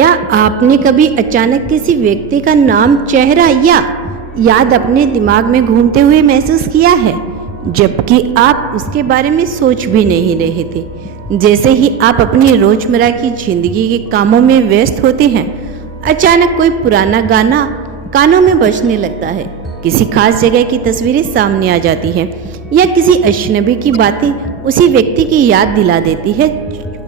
क्या आपने कभी अचानक किसी व्यक्ति का नाम, चेहरा या याद अपने दिमाग में घूमते हुए महसूस किया है, जबकि आप उसके बारे में सोच भी नहीं रहे थे? जैसे ही आप अपनी रोजमर्रा की जिंदगी के कामों में व्यस्त होते हैं, अचानक कोई पुराना गाना कानों में बजने लगता है, किसी खास जगह की तस्वीरें सामने आ जाती हैं या किसी अजनबी की बातें उसी व्यक्ति की याद दिला देती है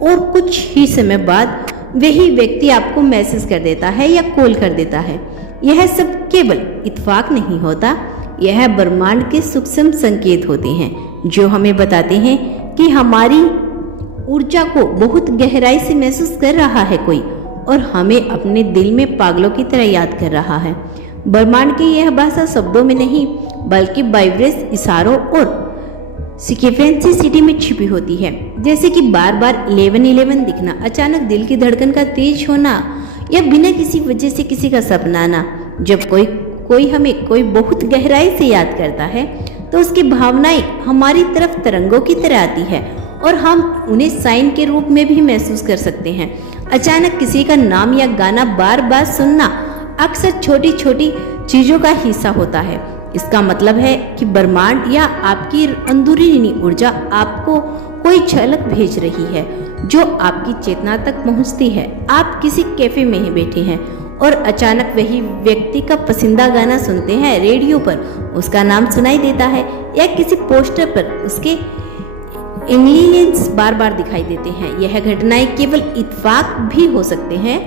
और कुछ ही समय बाद वही व्यक्ति आपको मैसेज कर देता है या कॉल कर देता है। यह सब केवल इत्तेफाक नहीं होता, यह ब्रह्मांड के सूक्ष्म संकेत होते हैं जो हमें बताते हैं कि हमारी ऊर्जा को बहुत गहराई से महसूस कर रहा है कोई, और हमें अपने दिल में पागलों की तरह याद कर रहा है। ब्रह्मांड की यह भाषा शब्दों में नहीं बल्कि वाइब्रेस, इशारों और सिक्वेंसिटी में छिपी होती है। जैसे कि बार बार 1111 दिखना, अचानक दिल की धड़कन का तेज होना या बिना किसी वजह से किसी का सपना आना। जब कोई हमें कोई बहुत गहराई से याद करता है तो उसकी भावनाएं हमारी तरफ तरंगों की तरह आती है और हम उन्हें साइन के रूप में भी महसूस कर सकते हैं। अचानक किसी का नाम या गाना बार बार सुनना अक्सर छोटी छोटी चीजों का हिस्सा होता है। इसका मतलब है कि ब्रह्मांड या आपकी अंदरूनी ऊर्जा आपको कोई झलक भेज रही है जो आपकी चेतना तक पहुंचती है। आप किसी कैफे में ही बैठे हैं और अचानक वही व्यक्ति का पसंदीदा गाना सुनते हैं, रेडियो पर उसका नाम सुनाई देता है या किसी पोस्टर पर उसके इंग्रेडिएंट्स बार बार दिखाई देते हैं। यह घटनाएं केवल इत्तेफाक भी हो सकते हैं,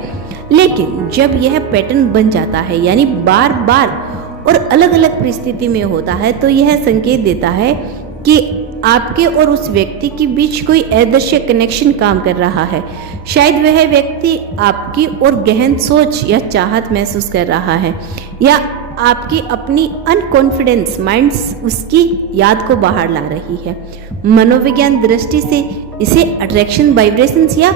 लेकिन जब यह पैटर्न बन जाता है, यानी बार बार और अलग अलग परिस्थिति में होता है, तो यह संकेत देता है कि आपके और उस व्यक्ति के बीच कोई अदृश्य कनेक्शन काम कर रहा है। शायद वह व्यक्ति आपकी और गहन सोच या चाहत महसूस कर रहा है, या आपकी अपनी अनकॉन्फिडेंस माइंड्स उसकी याद को बाहर ला रही है। मनोविज्ञान दृष्टि से इसे अट्रैक्शन वाइब्रेशंस या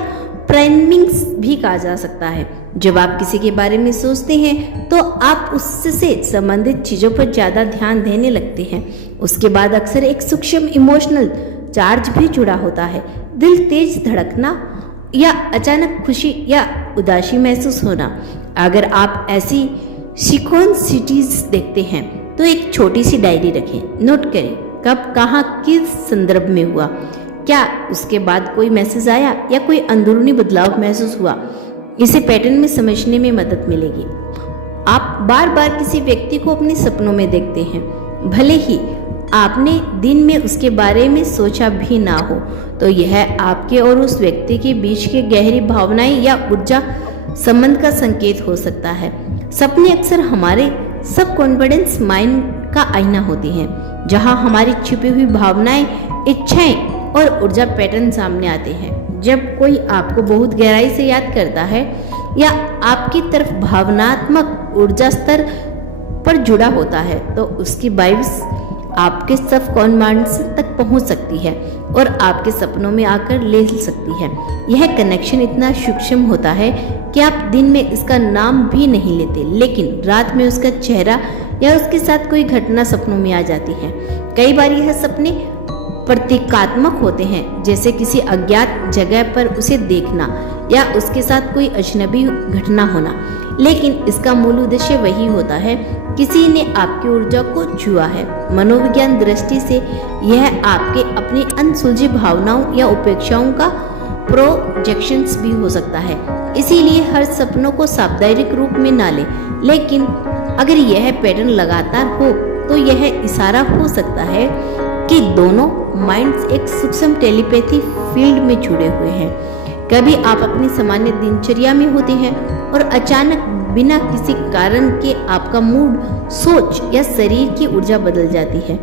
प्राइमिंग्स भी कहा जा सकता है। जब आप किसी के बारे में सोचते हैं तो आप उससे संबंधित चीजों पर ज्यादा ध्यान देने लगते हैं। उसके बाद अक्सर एक सूक्ष्म इमोशनल चार्ज भी जुड़ा होता है। दिल तेज धड़कना या अचानक खुशी या उदासी महसूस होना। अगर आप ऐसी सिक्वेंसिटीज देखते हैं तो एक छोटी सी डायरी रखें, नोट करें कब, कहाँ, किस संदर्भ में हुआ, क्या उसके बाद कोई मैसेज आया या कोई अंदरूनी बदलाव महसूस हुआ। इसे पैटर्न में समझने में मदद मिलेगी। आप बार बार किसी व्यक्ति को अपने सपनों में देखते हैं, भले ही आपने दिन में उसके बारे में सोचा भी ना हो, तो यह आपके और उस व्यक्ति के बीच के गहरी भावनाएं या ऊर्जा संबंध का संकेत हो सकता है। सपने अक्सर हमारे सब कॉन्फिडेंस माइंड का आईना होती हैं, जहां हमारी छिपी हुई भावनाएं, इच्छाएं और ऊर्जा पैटर्न सामने आते हैं। जब कोई आपको बहुत गहराई से याद करता है या आपकी तरफ भावनात्मक ऊर्जा स्तर पर जुड़ा होता है, तो उसकी वाइब्स आपके सबकॉन्शियस तक पहुंच सकती है और आपके सपनों में आकर ले सकती है। यह कनेक्शन इतना सूक्ष्म होता है कि आप दिन में इसका नाम भी नहीं लेते, लेकिन रात में उसका चेहरा या उसके साथ कोई घटना सपनों में आ जाती है। कई बार यह सपने प्रतीकात्मक होते हैं, जैसे किसी अज्ञात जगह पर उसे देखना या उसके साथ कोई अजनबी घटना होना, लेकिन इसका मूल उद्देश्य वही होता है, किसी ने आपकी ऊर्जा को छुआ है। मनोविज्ञान दृष्टि से यह आपके अपनी अनसुलझी भावनाओं या उपेक्षाओं का प्रोजेक्शंस भी हो सकता है। इसीलिए हर सपनों को साप्ताहिक रूप में ना लें, लेकिन अगर यह पैटर्न लगातार हो तो यह इशारा हो सकता है कि दोनों माइंड्स एक सूक्ष्म टेलीपैथी फील्ड में जुड़े हुए हैं। कभी आप अपनी सामान्य दिनचर्या में होते हैं और अचानक बिना किसी कारण के आपका मूड, सोच या शरीर की ऊर्जा बदल जाती है।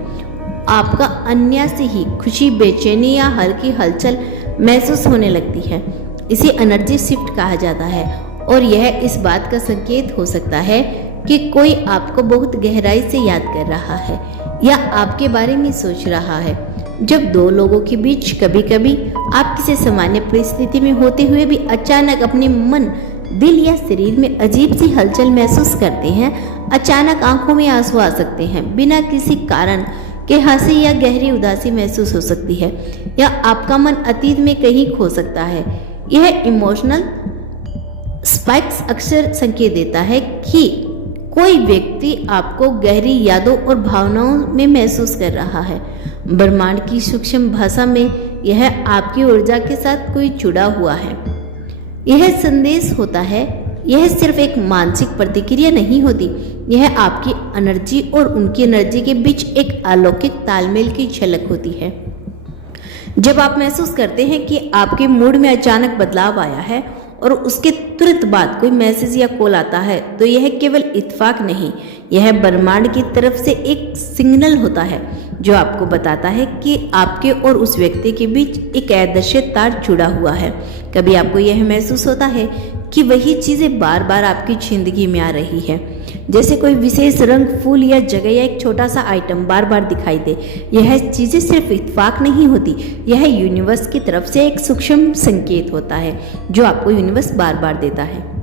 आपका अन्य से ही खुशी, बेचैनी या हल्की हलचल महसूस होने लगती है। इसे एनर्जी शिफ्ट कहा जाता है और यह इस बात का संकेत हो सकता है कि कोई आपको बहुत गहराई से याद कर रहा है या आपके बारे में सोच रहा है। जब दो लोगों के बीच कभी कभी आप किसी सामान्य परिस्थिति में होते हुए भी अचानक अपने मन, दिल या शरीर में अजीब सी हलचल महसूस करते हैं, अचानक आंखों में आंसू आ सकते हैं, बिना किसी कारण के हंसी या गहरी उदासी महसूस हो सकती है, या आपका मन अतीत में कहीं खो सकता है। यह इमोशनल स्पाइक्स अक्सर संकेत देता है कि कोई व्यक्ति आपको गहरी यादों और भावनाओं में महसूस कर रहा है। ब्रह्मांड की सूक्ष्म भाषा में यह आपकी ऊर्जा के साथ कोई जुड़ा हुआ है। यह संदेश होता है, यह सिर्फ एक मानसिक प्रतिक्रिया नहीं होती, यह आपकी एनर्जी और उनकी एनर्जी के बीच एक अलौकिक तालमेल की झलक होती है। जब आप महसूस करते हैं कि आपके मूड में अचानक बदलाव आया है और उसके तुरंत बाद कोई मैसेज या कॉल आता है, तो यह केवल इत्तेफाक नहीं, यह ब्रह्मांड की तरफ से एक सिग्नल होता है जो आपको बताता है कि आपके और उस व्यक्ति के बीच एक अदृश्य तार जुड़ा हुआ है। कभी आपको यह महसूस होता है कि वही चीज़ें बार बार आपकी जिंदगी में आ रही है, जैसे कोई विशेष रंग, फूल या जगह या एक छोटा सा आइटम बार बार दिखाई दे। यह चीज़ें सिर्फ इत्तेफाक नहीं होती, यह यूनिवर्स की तरफ से एक सूक्ष्म संकेत होता है जो आपको यूनिवर्स बार बार देता है।